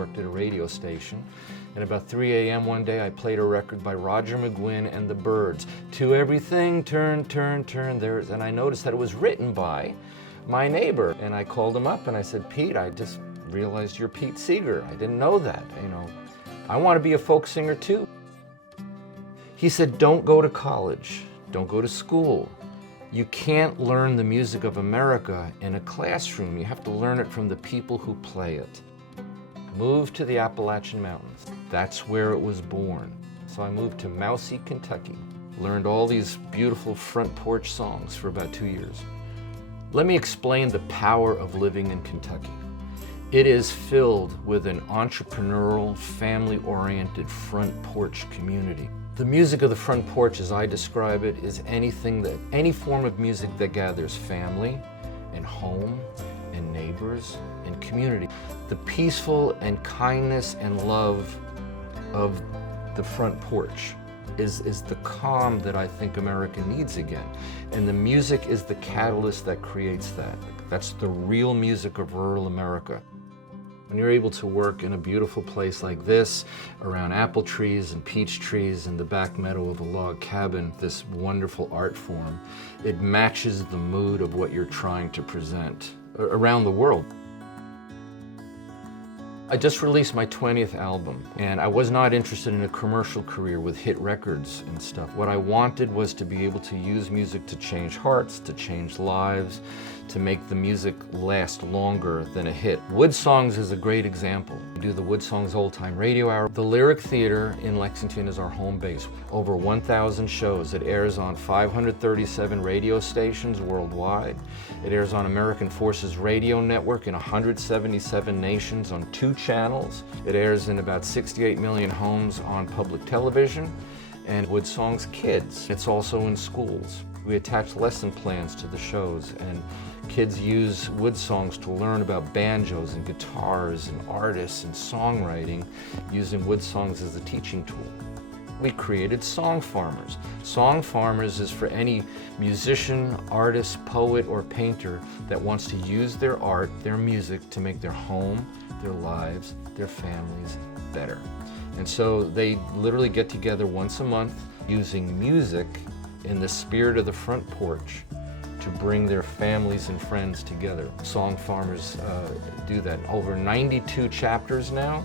worked at a radio station. And about 3 a.m. one day, I played a record by Roger McGuinn and the Byrds. To everything, turn, turn, turn. And I noticed that it was written by my neighbor. And I called him up and I said, Pete, I just realized you're Pete Seeger. I didn't know that. I want to be a folk singer too. He said, don't go to college. Don't go to school. You can't learn the music of America in a classroom. You have to learn it from the people who play it. Moved to the Appalachian Mountains. That's where it was born. So I moved to Mousy, Kentucky. Learned all these beautiful front porch songs for about 2 years. Let me explain the power of living in Kentucky. It is filled with an entrepreneurial, family-oriented front porch community. The music of the front porch, as I describe it, is any form of music that gathers family and home and neighbors and community. The peaceful and kindness and love of the front porch is the calm that I think America needs again. And the music is the catalyst that creates that. That's the real music of rural America. When you're able to work in a beautiful place like this, around apple trees and peach trees in the back meadow of a log cabin, this wonderful art form, it matches the mood of what you're trying to present around the world. I just released my 20th album, and I was not interested in a commercial career with hit records and stuff. What I wanted was to be able to use music to change hearts, to change lives, to make the music last longer than a hit. WoodSongs is a great example. We do the WoodSongs Old-Time Radio Hour. The Lyric Theater in Lexington is our home base. Over 1,000 shows. It airs on 537 radio stations worldwide. It airs on American Forces Radio Network in 177 nations on 2 channels. It airs in about 68 million homes on public television. And WoodSongs Kids. It's also in schools. We attach lesson plans to the shows, and kids use WoodSongs to learn about banjos and guitars and artists and songwriting using WoodSongs as a teaching tool. We created Song Farmers. Song Farmers is for any musician, artist, poet, or painter that wants to use their art, their music, to make their home, their lives, their families better. And so they literally get together once a month using music in the spirit of the front porch to bring their families and friends together. Song Farmers do that. Over 92 chapters now,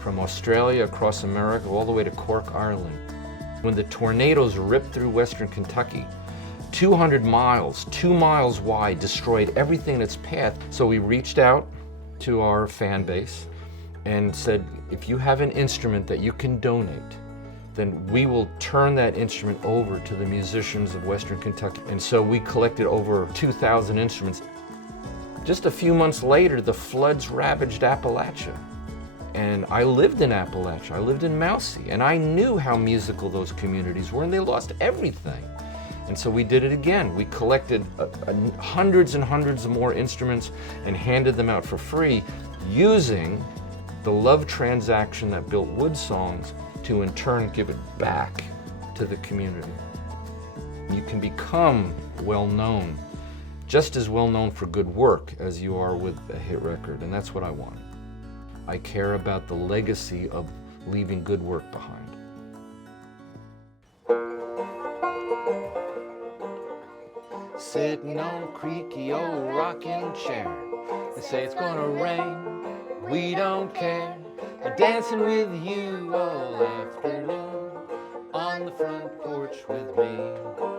from Australia across America all the way to Cork, Ireland. When the tornadoes ripped through western Kentucky, 200 miles, 2 miles wide, destroyed everything in its path. So we reached out to our fan base and said, if you have an instrument that you can donate, then we will turn that instrument over to the musicians of Western Kentucky. And so we collected over 2,000 instruments. Just a few months later, the floods ravaged Appalachia. And I lived in Appalachia, I lived in Mousy, and I knew how musical those communities were, and they lost everything. And so we did it again. We collected hundreds and hundreds of more instruments and handed them out for free using the love transaction that built WoodSongs to in turn give it back to the community. You can become well known, just as well known for good work as you are with a hit record, and that's what I want. I care about the legacy of leaving good work behind. Sitting on a creaky old rocking chair, they say it's gonna rain, we don't care. Dancing with you all afternoon on the front porch with me.